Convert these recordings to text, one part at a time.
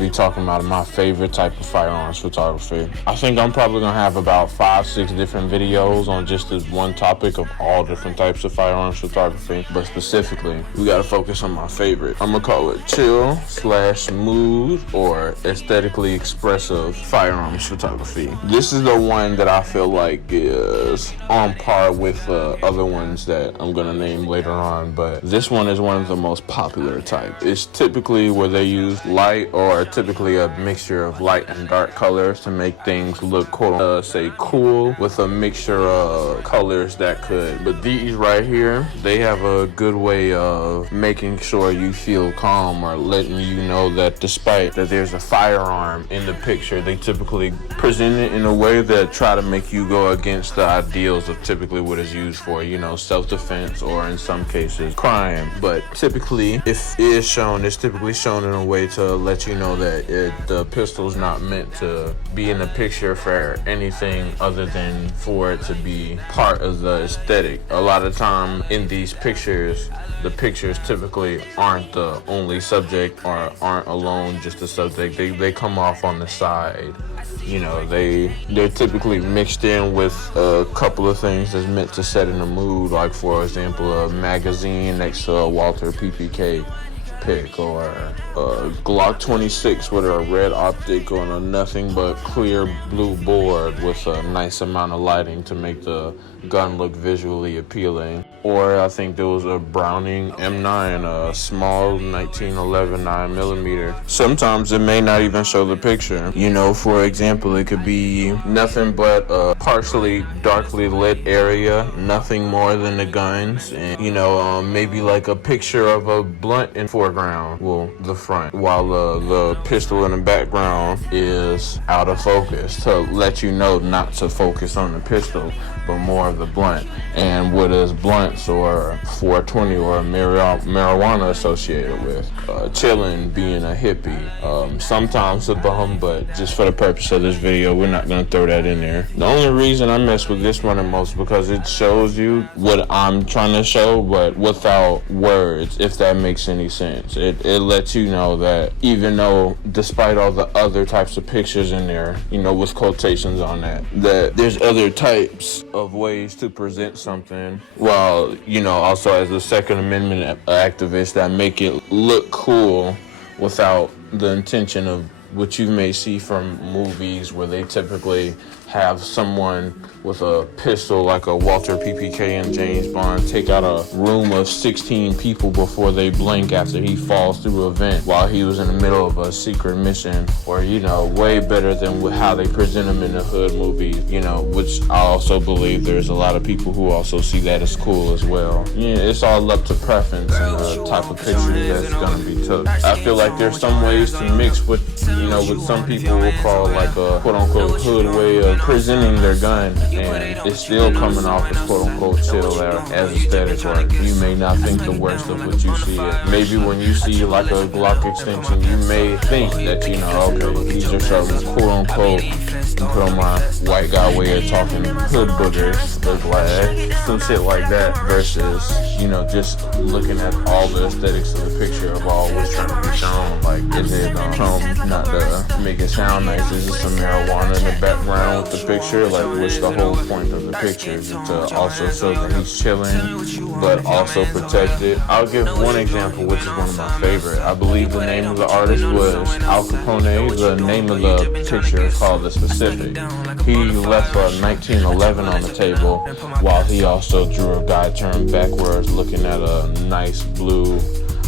be talking about my favorite type of firearms photography. I think I'm probably gonna have about 5-6 different videos on just this one topic of all different types of firearms photography, but specifically, we gotta focus on my favorite. I'm gonna call it chill/mood or aesthetically expressive firearms photography. This is the one that I feel like is on par with other ones that I'm gonna name later on, but this one is one of the most popular type. It's typically where they use light or typically a mixture of light and dark colors to make things look cool with a mixture of colors that could. But these right here, they have a good way of making sure you feel calm or letting you know that despite that there's a firearm in the picture, they typically present it in a way that try to make you go against the ideals of typically what is used for, self-defense or in some cases crime. But typically, if it is shown, it's typically shown in a way to let you know that the pistol's not meant to be in the picture for anything other than for it to be part of the aesthetic. A lot of time in these pictures, the pictures typically aren't the only subject or aren't alone just the subject. They come off on the side. They're typically mixed in with a couple of things that's meant to set in a mood, like for example, a magazine next to a Walter PPK pick, or a Glock 26 with a red optic on a nothing but clear blue board with a nice amount of lighting to make the gun look visually appealing. Or I think there was a Browning M9, a small 1911 9mm. Sometimes it may not even show the picture. For example, it could be nothing but a partially darkly lit area, nothing more than the guns, and maybe like a picture of a blunt in foreground, the front, while the pistol in the background is out of focus to let you know not to focus on the pistol, but more of the blunt. And what is blunts or 420 or marijuana associated with? Chillin', being a hippie, sometimes a bum, but just for the purpose of this video, we're not gonna throw that in there. The only reason I mess with this one the most because it shows you what I'm trying to show, but without words, if that makes any sense. It lets you know that even though, despite all the other types of pictures in there, with quotations on that there's other types of ways to present something, while, also as a Second Amendment activist, that make it look cool without the intention of what you may see from movies where they typically have someone with a pistol like a Walter PPK and James Bond take out a room of 16 people before they blink after he falls through a vent while he was in the middle of a secret mission, or way better than how they present him in the hood movies, which I also believe there's a lot of people who also see that as cool as well. It's all up to preference and the type of picture that's gonna be took. I feel like there's some ways to mix with what some people will call like a quote-unquote hood way of presenting their gun, and it's still coming off as quote-unquote chill as aesthetic work. You may not think the worst of what you see it. Maybe when you see like a Glock extension, you may think that, okay, these are some quote-unquote, put on my white guy way of talking, hood boogers, look like some shit like that, versus, just looking at all the aesthetics of the picture of all what's trying to be shown. Like, is it shown not to make it sound nice? Is it some marijuana in the background with the picture? Like, what's the whole point of the picture? Is it to also show that he's chilling, but also protected? I'll give one example, which is one of my favorite. I believe the name of the artist was Al Capone. The name of the picture is called The Specific. He left a 1911 on the table, while he also drew a guy turned backwards looking at a nice blue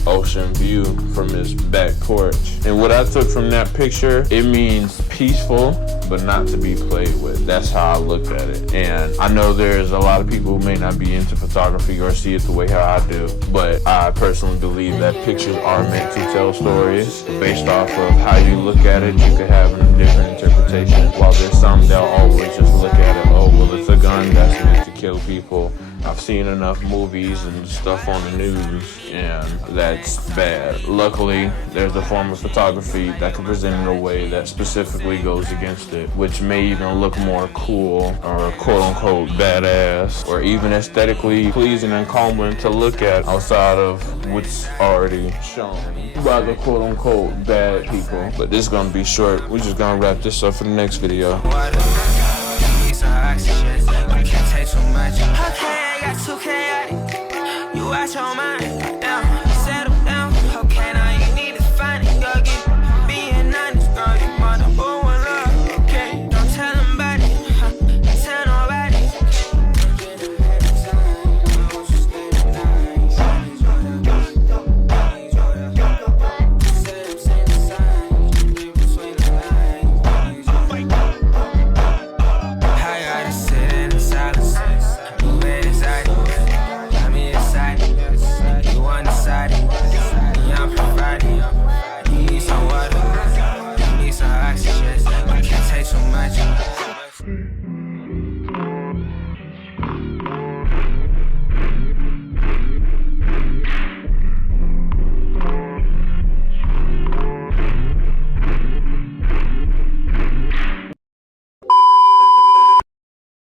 ocean view from his back porch. And what I took from that picture, it means peaceful, but not to be played with. That's how I looked at it. And I know there's a lot of people who may not be into photography or see it the way how I do, but I personally believe that pictures are meant to tell stories. Based off of how you look at it, you could have a different interpretation. While there's some that'll always just look at it, oh, well, it's a gun that's meant to kill people. I've seen enough movies and stuff on the news, and that's bad. Luckily, there's a form of photography that can present in a way that specifically goes against it, which may even look more cool or quote-unquote badass, or even aesthetically pleasing and calming to look at outside of what's already shown by the quote-unquote bad people. But this is gonna be short. We're just gonna wrap this up for the next video. You watch your mind down, settle down. Okay, now you need to find it, girl. Get being honest, girl. You my number one love. Okay, don't tell them about it. Don't tell nobody. I gotta sit in silence. Where is I? You undecided, yeah, I'm providing. You need some water, you need some oxygen. I can't take too much.